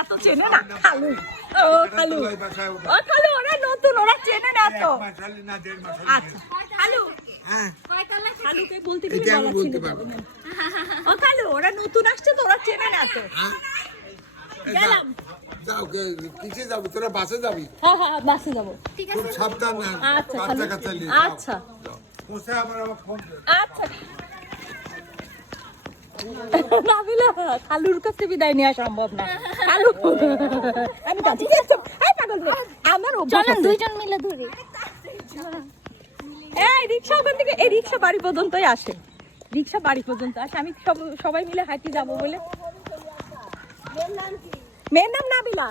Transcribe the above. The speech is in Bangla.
এত চেনে না খালু। ও খালু, ও খালু, ওরা নতুন, ওরা চেনে না তো। আচ্ছা খালু, খালুকে বলতে কি বলা ছিল? ও খালু, ওরা নতুন আসছে তো, ওরা চেনে না তো। গেলাম। যাও, কিসে যাবি তোরা? বাসে যাবি? হ্যাঁ হ্যাঁ, বাসে যাবো। খুব সাবধান না। আচ্ছা খালু, আচ্ছা আচ্ছা। নাবিলা, খালুর কাছে বিদায় নেওয়া সম্ভব না। খালু, আমি কাছে পাগল, আমার চলেন দুইজন মিলে ধরি। এই রিক্সা ওখান থেকে, এই রিক্সা বাড়ি পর্যন্তই আসে, রিক্সা বাড়ি পর্যন্ত আসে। আমি সবাই মিলে হাঁটি যাবো বলে। মেয়ের নাম নাবিলা।